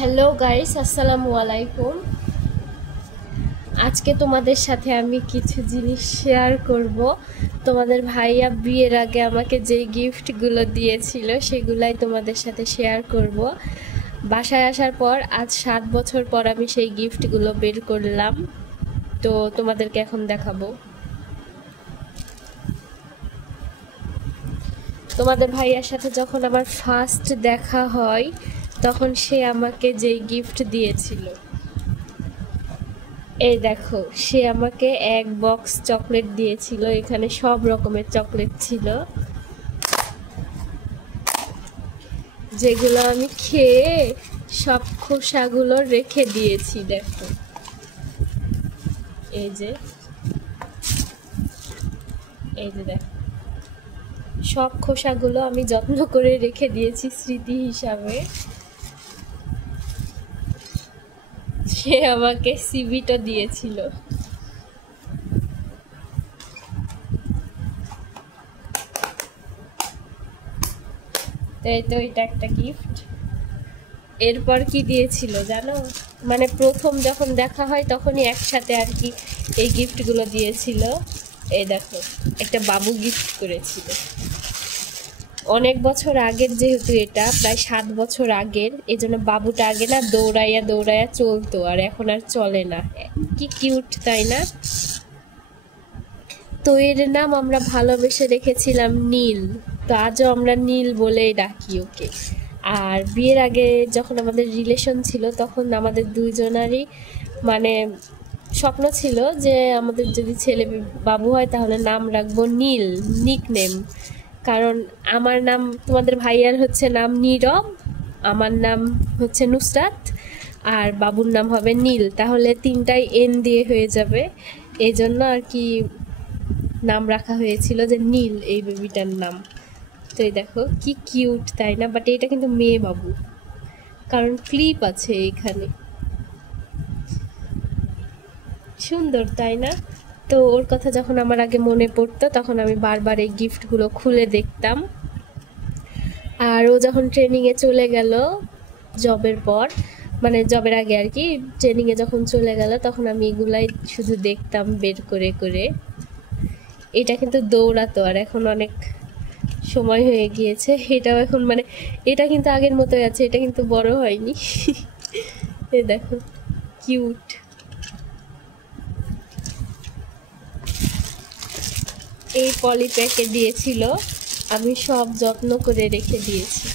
Hello guys, আসসালামু আলাইকুম। আজকে তোমাদের সাথে আমি কিছু জিনিস শেয়ার করব। তোমাদের ভাইয়া বিয়ের আগে আমাকে যেই গিফটগুলো দিয়েছিল সেগুলাই তোমাদের সাথে শেয়ার করব। বাসায় আসার পর আজ 7 বছর পর আমি সেই গিফটগুলো বের করলাম, তো তোমাদেরকে এখন দেখাবো। তোমাদের ভাইয়ার সাথে যখন আমার ফার্স্ট দেখা হয় তখন সে আমাকে যেই গিফট দিয়েছিল, এই দেখো, সে আমাকে এক বক্স চকলেট দিয়েছিল। এখানে সব রকমের চকলেট ছিল, যেগুলো আমি খেয়ে সব খোসাগুলো রেখে দিয়েছি। দেখো, এই যে দেখো, সব খোসাগুলো আমি যত্ন করে রেখে দিয়েছি স্মৃতি হিসাবে। সে আমাকে সিবিটা দিয়েছিল। তাই তো, এটা একটা গিফট। এরপর কি দিয়েছিল জানো? মানে প্রথম যখন দেখা হয় তখনই একসাথে আর কি এই গিফটগুলো দিয়েছিল। এই দেখো, একটা বাবু গিফট করেছিল। অনেক বছর আগের, যেহেতু এটা প্রায় 7 বছর আগের, এই জন্য বাবুটা আগে না দৌড়াইয়া দৌড়াইয়া চলতো, আর এখন আর চলে না। কি কিউট, তাই না? তো এর নাম আমরা ভালোবেসে রেখেছিলাম নীল। তো আজও আমরা নীল বলেই ডাকি ওকে। আর বিয়ের আগে যখন আমাদের রিলেশন ছিল তখন আমাদের দুইজনারই মানে স্বপ্ন ছিল যে আমাদের যদি ছেলে বাবু হয় তাহলে নাম রাখবো নীল, নিকনেম। কারণ আমার নাম, তোমাদের ভাইয়ার হচ্ছে নাম নীরব, আমার নাম হচ্ছে নুসরাত, আর বাবুর নাম হবে নীল। তাহলে তিনটাই এন দিয়ে হয়ে যাবে, এই জন্য আর কি নাম রাখা হয়েছিল যে নীল, এই বেবিটার নাম। তো এই দেখো কি কিউট, তাই না? বাট এটা কিন্তু মেয়ে বাবু, কারণ ক্লিপ আছে এখানে। সুন্দর, তাই না? তো ওর কথা যখন আমার আগে মনে পড়তো তখন আমি বারবার এই গিফটগুলো খুলে দেখতাম। আর ও যখন ট্রেনিংয়ে চলে গেল জবের পর, মানে জবের আগে আর কি, ট্রেনিংয়ে যখন চলে গেল তখন আমি এগুলাই শুধু দেখতাম বের করে করে। এটা কিন্তু দৌড়াতো, আর এখন অনেক সময় হয়ে গিয়েছে, এটাও এখন মানে এটা কিন্তু আগের মতোই আছে, এটা কিন্তু বড় হয়নি। এই দেখো, কিউট। এই পলি প্যাকে দিয়েছিল, আমি সব যত্ন করে রেখে দিয়েছি।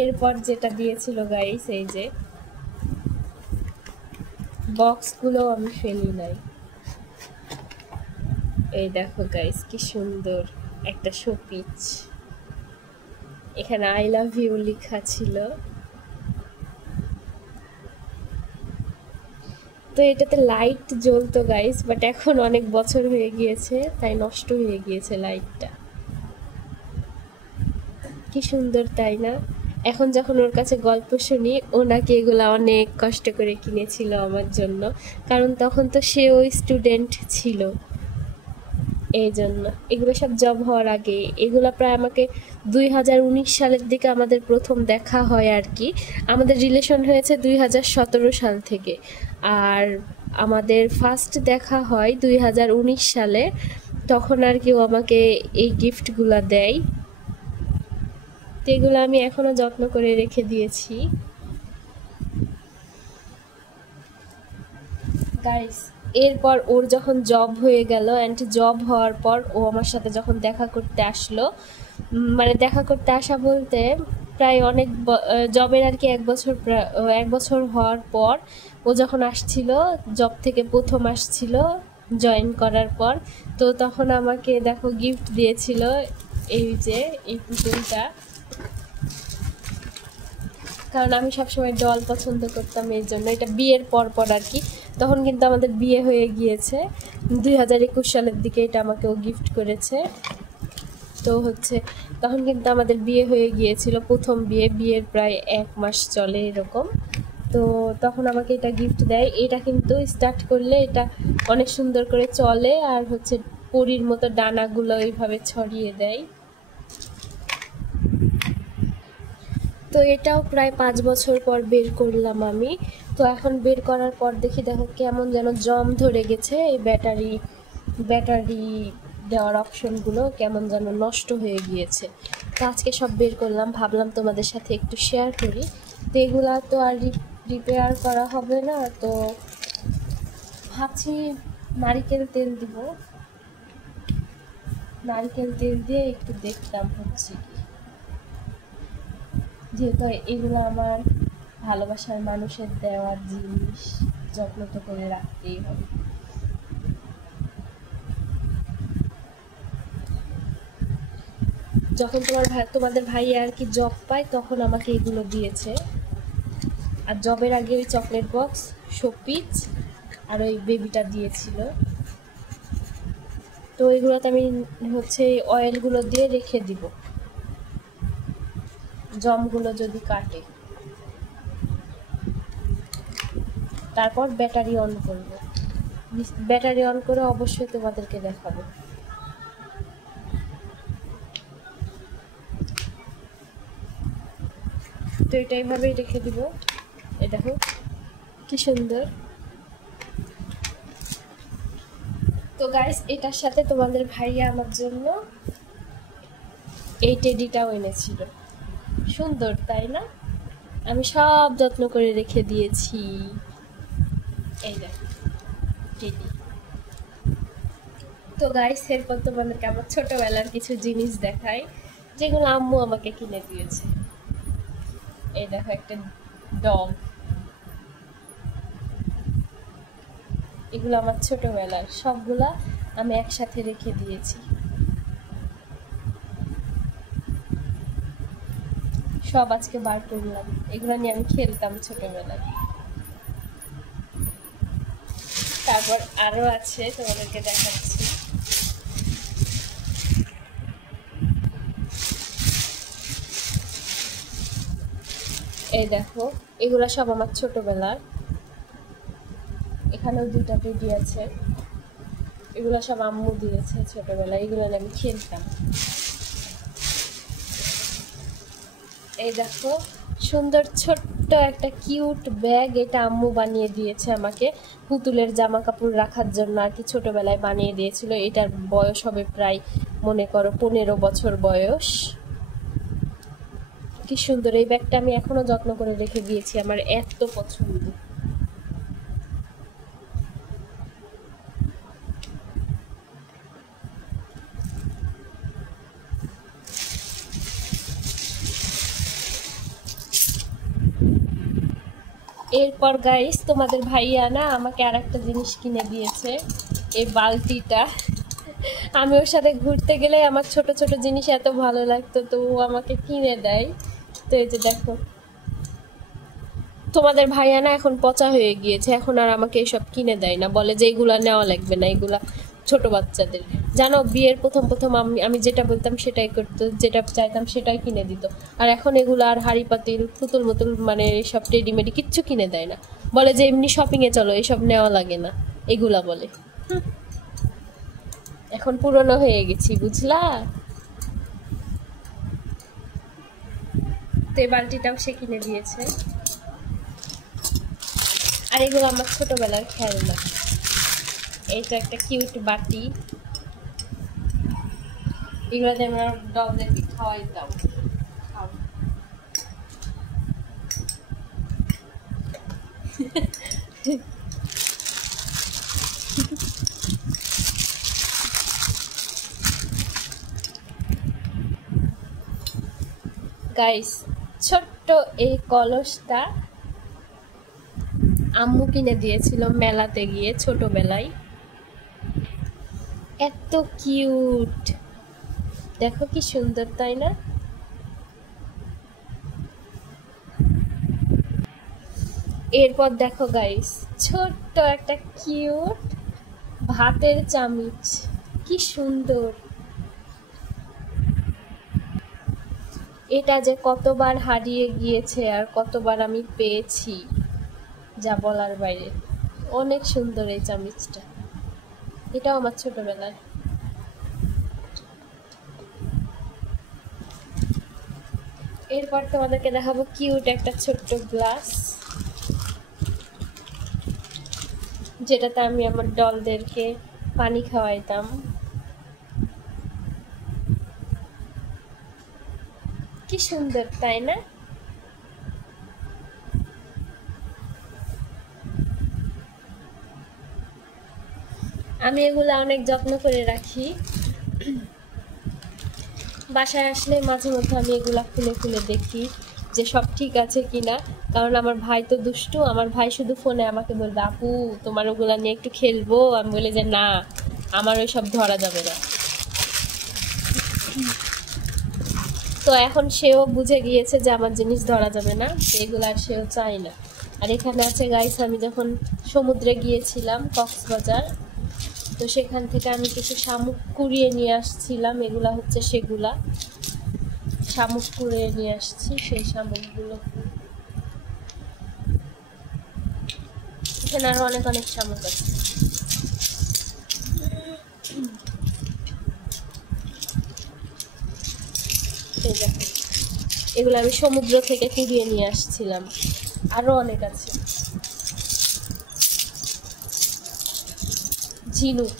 এরপর যেটা দিয়েছিল গাইস, এই যে বক্সগুলো আমি ফেলি নাই। এই দেখো গাইস, কি সুন্দর একটা শোপিস। এখানে আই লাভ ইউ লেখা ছিল। তো এটাতে লাইট জ্বলতো গাইস, বাট এখন অনেক বছর হয়ে গিয়েছে তাই নষ্ট হয়ে গিয়েছে লাইটটা। কি সুন্দর, তাই না? এখন যখন ওর কাছে গল্প শুনি, ও নাকি এগুলা অনেক কষ্ট করে কিনেছিল আমার জন্য, কারণ তখন তো সে ওই স্টুডেন্ট ছিল, এই জন্য। এগুলো সব জব হওয়ার আগে, এগুলো প্রায় আমাকে 2019 সালের দিকে আমাদের প্রথম দেখা হয় আর কি। আমাদের রিলেশন হয়েছে 2017 সাল থেকে, আর আমাদের ফার্স্ট দেখা হয় 2019 সালে। তখন আর কি ও আমাকে এই গিফটগুলো দেয়, তো এগুলো আমি এখনো যত্ন করে রেখে দিয়েছি গাইস। এরপর ওর যখন জব হয়ে গেল, অ্যান্ড জব হওয়ার পর ও আমার সাথে যখন দেখা করতে আসলো, মানে দেখা করতে আসা বলতে প্রায় অনেক জবের আর কি 1 বছর, 1 বছর হওয়ার পর ও যখন আসছিল, জব থেকে প্রথম আসছিল জয়েন করার পর, তো তখন আমাকে দেখো গিফট দিয়েছিল এই যে এই পুতুলটা। কারণ আমি সবসময় ডল পছন্দ করতাম, এই জন্য। এটা বিয়ের পর পর আর কি, তখন কিন্তু আমাদের বিয়ে হয়ে গিয়েছে 2021 সালের দিকে, এটা আমাকে ও গিফট করেছে। তো হচ্ছে তখন কিন্তু আমাদের বিয়ে হয়ে গিয়েছিল, প্রথম বিয়ে, বিয়ের প্রায় 1 মাস চলে এরকম। তো তখন আমাকে এটা গিফট দেয়। এটা কিন্তু স্টার্ট করলে এটা অনেক সুন্দর করে চলে, আর হচ্ছে পরীর মতো ডানাগুলো এইভাবে ছড়িয়ে দেয়। তো এটাও প্রায় 5 বছর পর বের করলাম আমি। তো এখন বের করার পর দেখি, দেখো কেমন যেন জং ধরে গেছে। এই ব্যাটারি দেওয়ার অপশনগুলো কেমন যেন নষ্ট হয়ে গিয়েছে। তো আজকে সব বের করলাম, ভাবলাম তোমাদের সাথে একটু শেয়ার করি। তো এগুলা তো আর রিপেয়ার করা হবে না, তো ভাবছি নারিকেল তেল দিব। নারিকেল তেল দিয়ে একটু দেখতাম হচ্ছে কি, যেহেতু এগুলো আমার ভালোবাসার মানুষের দেওয়ার জিনিস, যত্ন তো করে রাখতেই হবে। যখন তোমাদের ভাই আর কি জব পায় তখন আমাকে এগুলো দিয়েছে। আর জবের আগে ওই চকলেট বক্স, শোপিস আর ওই বেবিটা দিয়েছিল। তো এগুলোতে আমি হচ্ছে অয়েলগুলো দিয়ে রেখে দিব, জমগুলো যদি কাটে। তারপর ব্যাটারি অন করব। ব্যাটারি অন করে অবশ্যই তোমাদেরকে দেখাবো। তো এটা এইভাবেই রেখে দিব। এই দেখো কি সুন্দর। তো গাইস, এটার সাথে তোমাদের ভাইয়া আমার জন্য এই টেডিটাও এনেছিল। সুন্দর তাই না? আমি সব যত্ন করে রেখে দিয়েছি। এই দেখো টেডি। তো গাইস, এরপর তোমাদেরকে আমার ছোটবেলার কিছু জিনিস দেখাই, যেগুলো আম্মু আমাকে কিনে দিয়েছে। এই দেখো একটা ডগ। এগুলো আমার ছোটবেলার, সবগুলা আমি একসাথে রেখে দিয়েছি। সব আজকে বার করলাম, এগুলো নিয়ে আমি খেলতাম ছোটবেলায়। তারপর আরো আছে, তোমাদেরকে দেখাচ্ছি। এই দেখো, এগুলো সব আমার ছোটবেলার। এখানেও দুটা টেডি আছে, এগুলো সব আম্মু দিয়েছে ছোটবেলায়, এগুলো নিয়ে আমি খেলতাম। এই দেখো সুন্দর ছোট্ট একটা কিউট ব্যাগ, এটা আম্মু বানিয়ে দিয়েছে আমাকে পুতুলের জামা কাপড় রাখার জন্য আর কি, ছোটবেলায় বানিয়ে দিয়েছিল। এটার বয়স হবে প্রায় মনে করো 15 বছর বয়স। কি সুন্দর এই ব্যাগটা, আমি এখনো যত্ন করে রেখে দিয়েছি, আমার এত পছন্দ। এরপর গাইস, তোমাদের ভাইয়া না আমাকে আর একটা জিনিস কিনে দিয়েছে, এই বালতিটা। আমি ওর সাথে ঘুরতে গেলে আমার ছোট ছোট জিনিস এত ভালো লাগতো, তো ও আমাকে কিনে দেয়। তো এই যে দেখো, তোমাদের ভাইয়া না এখন পচা হয়ে গিয়েছে, এখন আর আমাকে এসব কিনে দেয় না, বলে যে এগুলা নেওয়া লাগবে না, এগুলা ছোট বাচ্চাদের। জানো, বিয়ের প্রথম প্রথম আমি যেটা বলতাম সেটাই করতো, যেটা চাইতাম সেটাই কিনে দিত। আর এখন এগুলো আর হাড়ি পাতিল পুতুল মুতুল মানে এইসব রেডিমেডি কিচ্ছু কিনে দেয় না, বলে যে এমনি শপিং এ চলো, এসব নেওয়া লাগে না, এগুলা বলে। এখন পুরনো হয়ে গেছি, বুঝলা? তো এই বালতিটাও সে কিনে দিয়েছে। আর এগুলো আমার ছোটবেলার খেলনা। এইটা একটা কিউট বাটি, এগুলোতে আমরা ডগদেরকে খাওয়াইতাম। গাইস, ছোট্ট এই কলসটা আম্মু কিনে দিয়েছিল মেলাতে গিয়ে ছোটবেলায়। এত কিউট, দেখো কি সুন্দর তাই না? এরপর দেখো গাইস, ছোট্ট একটা কিউট ভাতের চামচ, কি সুন্দর। এটা যে কতবার হারিয়ে গিয়েছে আর কতবার আমি পেয়েছি, যা বলার বাইরে। অনেক সুন্দর এই চামিচটা, এটাও আমার ছোটবেলার। এরপর তোমাদেরকে দেখাবো কিউট একটা ছোট্ট গ্লাস, যেটাতে আমি আমার ডলদেরকে পানি খাওয়াইতাম। কি সুন্দর, তাই না? আমি এগুলো অনেক যত্ন করে রাখি। বাসায় আসলে মাঝে মধ্যে আমি এগুলা খুলে খুলে দেখি যে সব ঠিক আছে কিনা, কারণ আমার ভাই তো দুষ্টু। আমার ভাই শুধু ফোনে আমাকে বলবে, আপু তোমার ওগুলা নিয়ে একটু খেলবো। আমি বলি যে না, আমার ওই সব ধরা যাবে না। তো এখন সেও বুঝে গিয়েছে যে আমার জিনিস ধরা যাবে না, এগুলো আর সেও চায় না। আর এখানে আছে গাইস, আমি যখন সমুদ্রে গিয়েছিলাম কক্সবাজার, তো সেখান থেকে আমি কিছু শামুক কুড়িয়ে নিয়ে আসছিলাম। এগুলা হচ্ছে সেগুলা শামুক কুড়িয়ে নিয়ে আসছি, সেই শামুকগুলো। এখানে আরো অনেক অনেক শামুক আছে। এগুলো আমি সমুদ্র থেকে কুড়িয়ে নিয়ে আসছিলাম। আরো অনেক আছে। ঝিনুক,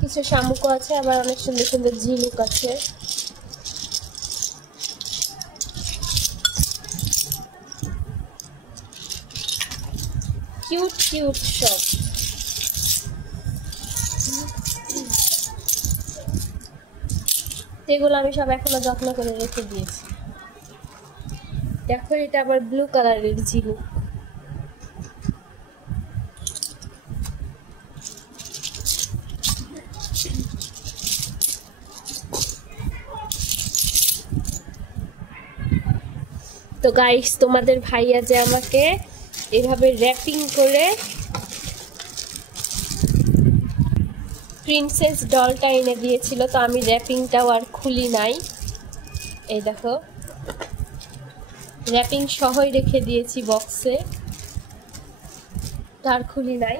কিছু শামুকও আছে, আবার অনেক সুন্দর সুন্দর ঝিনুক আছে। কিউট কিউট সব। এগুলো আমি সব এখনো যত্ন করে রেখে দিয়েছি। দেখো, এটা আবার ব্লু কালারের ঝিনুক। তো গাইস, তোমাদের ভাইয়া যে আমাকে এভাবে র্যাপিং করে প্রিন্সেস ডলটা এনে দিয়েছিল, তো আমি র্যাপিংটাও আর খুলি নাই। এই দেখো, র্যাপিং সহই রেখে দিয়েছি বক্সে, তার খুলি নাই।